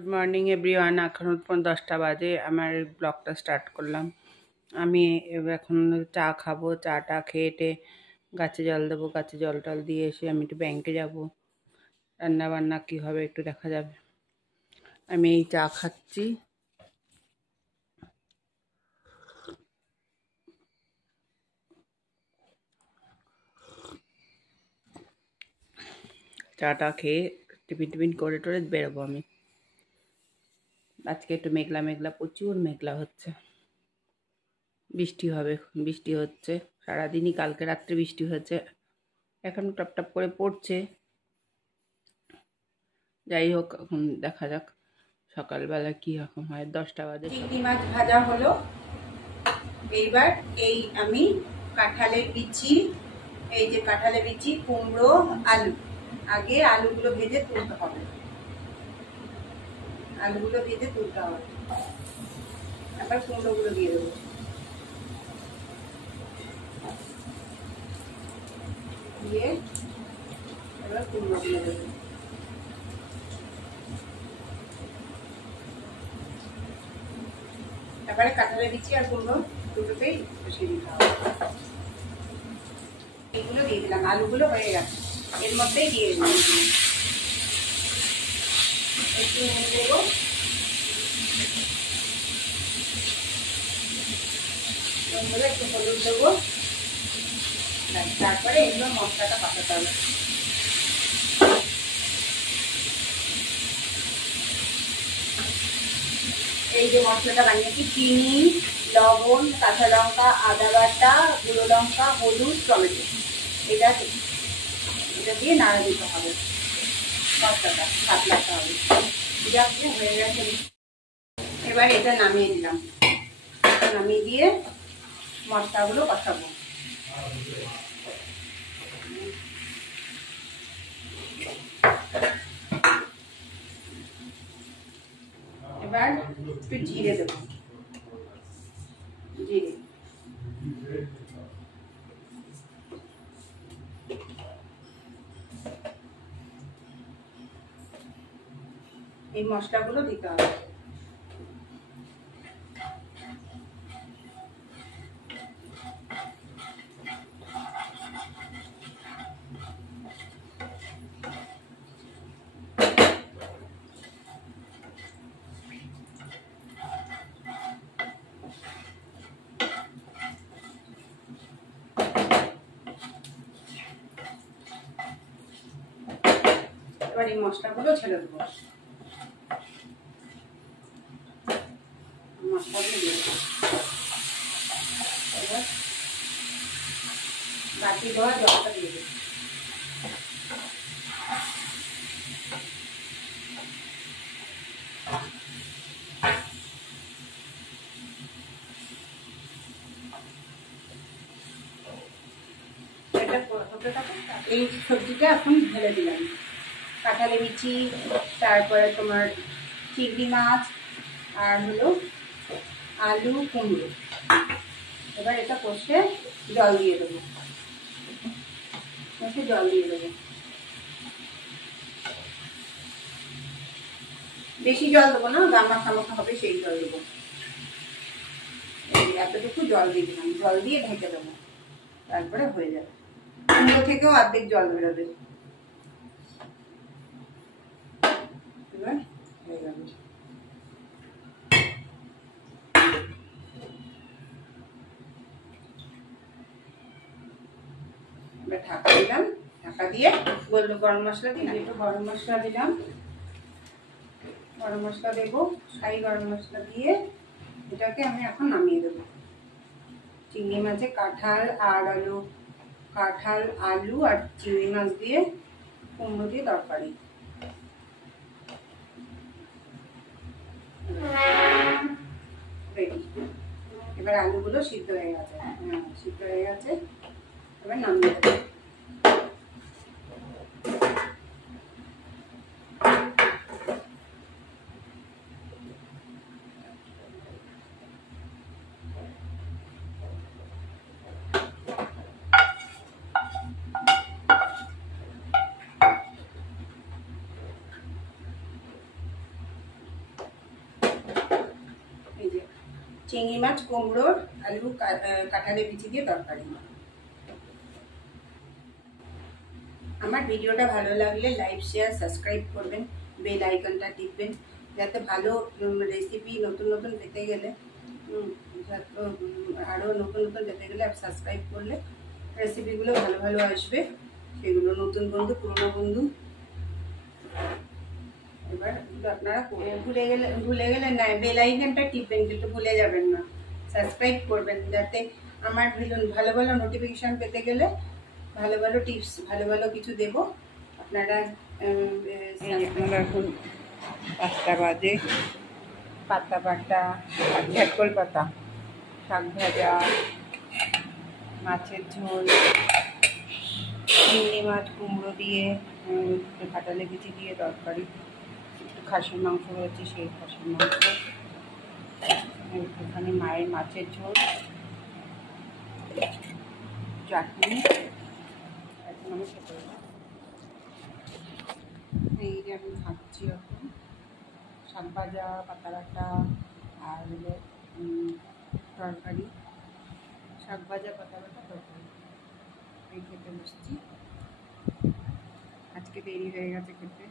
Good morning everyone. এখন 10টা বাজে, আমার ব্লগটা স্টার্ট করলাম। আমি এখন চা খাবো, চাটা খেয়ে গাছে জল দেবো। গাছে জল টল দিয়ে এসে আমি একটু ব্যাংকে যাব। রান্না বান্না কী হবে একটু দেখা যাবে। আমি এই চা খাচ্ছি। চাটা খেয়ে টিফিন করে টোরে বেরোবো আমি। আজকে একটু মেঘলা মেঘলা, প্রচুর মেঘলা হচ্ছে। বৃষ্টি হবে, বৃষ্টি হচ্ছে সারাদিনই। কালকে রাত্রে বৃষ্টি হয়েছে, এখন টপ টপ করে পড়ছে। যাই হোক, এখন দেখা যাক সকালবেলা কি রকম হয়। 10টা বাজে। চিংড়ি মাছ ভাজা হলো। এইবার এই আমি কাঁঠালের বিচি, এই যে কাঁঠালের বিচি, কুমড়ো, আলু, আগে আলুগুলো ভেজে তুলতে হবে। আলুগুলো ভেজে তুলতে হবে, আবার কুমড়োগুলো দিয়ে দেবো। দিয়ে এবার কুমড়োগুলো দেবো। তারপরে কাঁঠালের বিচি আর কুমড়ো দুটোতেই বসিয়ে দিতে হবে। এগুলো দিয়ে দিলাম, আলুগুলো হয়ে গেছে, এর মধ্যেই দিয়ে দিলাম। একটু নুন দেবো, নুন দেবো, একটু হলুদ দেবো। তারপরে এগুলো মশলাটা পাঠাতে হবে। এই যে মশলাটা বানিয়েছি, চিনি, লবণ, কাঁচা লঙ্কা, আদা বাটা, গুঁড়ো লঙ্কা, হলুদ, টমেটো, এটা দিয়ে নাড়া দিতে হবে। মশলাটা পাতলাতে হবে। যাচ্ছে হয়ে গেছে। এবার এটা নামিয়ে দিলাম, নামিয়ে দিয়ে মশলাগুলো কষাবো। এবার একটু জিরে দেবো, জিরে, এই মশলাগুলো দিতে হবে। এবার এই মশলাগুলো ছেড়ে দেবো, মশলাগুলো দিয়ে দেবো। এবার বাটি ধোয়া জলটা দিয়ে দেবো। এই সবজিটা এখন ঢেলে দিলাম। কাঁঠালের বিচি, তারপরে তোমার চিংড়ি মাছ, আর হলো আলু, কুমড়ো। এবার এটা কষে জল দিয়ে দেবো, কষে জল দিয়ে দেবো। বেশি জল দেবো না, গামা খামাখা হবে সেই জল দেবো। এতটুকু জল দিয়ে দিলাম, জল দিয়ে ঢেকে দেবো, তারপরে হয়ে যাবে। কুমড়ো থেকেও অর্ধেক জল বেরোবে। এবার হয়ে যাবে। এবার ঢাকা দিলাম, ঢাকা দিয়ে বললো গরম মশলা দিই, একটু গরম মশলা দিলাম। গরম মশলা দেবো, শাহি গরম মশলা দিয়ে এটাকে আমি এখন নামিয়ে দেবো। চিংড়ি মাছে কাঁঠাল আর আলু, কাঁঠাল, আলু আর চিংড়ি মাছ দিয়ে কুমড়ো দিয়ে তরকারি। রেডি। এবার আলুগুলো সিদ্ধ হয়ে গেছে, সিদ্ধ হয়ে গেছে। এবার নামিয়ে দেবো। চিংড়ি মাছ, কুমড়োর, আলু, কাঁঠালের বিচি দিয়ে তরকারি। আমার ভিডিওটা ভালো লাগলে লাইক, শেয়ার, সাবস্ক্রাইব করবেন, বেল আইকনটা টিপবেন, যাতে ভালো রেসিপি নতুন নতুন পেতে গেলে আরও নতুন নতুন পেতে গেলে সাবস্ক্রাইব করলে রেসিপিগুলো ভালো ভালো আসবে। সেগুলো নতুন বন্ধু, পুরনো বন্ধু, এবার আপনারা ভুলে গেলে না, বেল আইকনটা টিপবেন, কিন্তু ভুলে যাবেন না, সাবস্ক্রাইব করবেন, যাতে আমার ভালো ভালো নোটিফিকেশান পেতে গেলে ভালো ভালো টিপস, ভালো ভালো কিছু দেব আপনারা। এখন 5টা বাজে, পাতা বাটা, ঝাটকল পাতা, শাক ভাজা, মাছের ঝোল, চিংড়ি মাছ, কুমড়ো দিয়ে, কাঁঠালের বিচি দিয়ে তরকারি, একটু খাসির মাংস রয়েছে, সেই খাসির মাংস, একটুখানি মায়ের মাছের ঝোল, চাটনি। এখন আমি খেতে পারি, এই যে আমি খাচ্ছি এখন শাক ভাজা, পাতা বাটা আর হলো তরকারি, শাক ভাজা, পাতা বাটা, তরকারি, এই খেতে বসছি। আজকে দেরি হয়ে গেছে খেতে।